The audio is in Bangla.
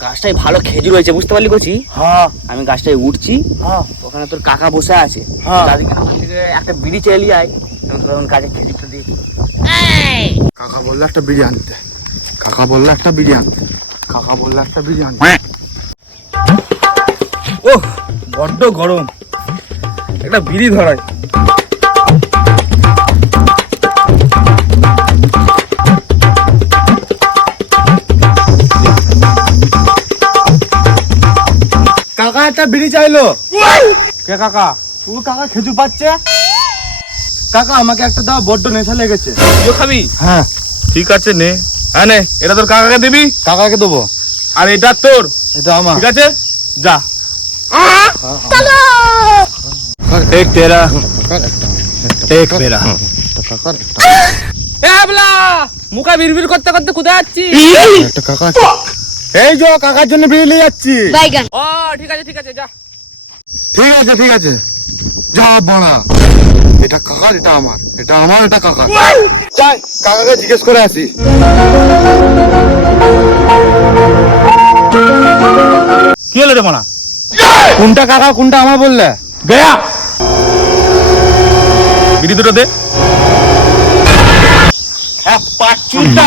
গাছটায় ভালো খেজুর হয়েছে, বুঝতে পারলি কচি? হ্যাঁ আমি গাছটায় উঠছি, হ্যাঁ ওখানে তোর কাকা বসে আছে। হ্যাঁ। দাদিকে ওখান থেকে একটা বিড়ি চালিয়ে আয়, তখন গাছের খেজুরটা দিয়ে। কাকা বললো একটা বিড়ি আনতে, কাকা বললো একটা বিড়ি আনতে, কাকা বললো একটা বিড়ি আনতে। ও বড্ড গরম, একটা বিড়ি ধরায়। কাকা একটা বিড়ি চাইলো। কে কাকা? ও কাকা খেজুর পাচ্ছে। কাকা আমাকে একটা দাও, বড্ড নেশা লেগেছে। তুইও খাবি? হ্যাঁ ঠিক আছে নে। হ্যাঁ নে, এটা তোর কাকাকে দিবি কাকাকে দেবো। আর এটা তোর, এটা আমার। ঠিক আছে যা। এক তেরা এক মেরা। এ আবলা, মুখে বিড়বিড় করতে করতে কোথায় যাচ্ছি? একটা কাকা আছে। এই যে কাকার জন্য বিড়ি নিয়ে যাচ্ছি। ও ঠিক আছে ঠিক আছে, যা। ঠিক আছে ঠিক আছে, যা বড়া। এটা কাকার, এটা আমার, এটা আমার, এটা কাকার। যাই কাকাকে জিজ্ঞেস করে আসি। কি হলো রে মানা? কোনটা কাকা কোনটা আমার বললে? গয়া বিড়ি দুটো দে। হ্যাঁ পাঁচ চুলটা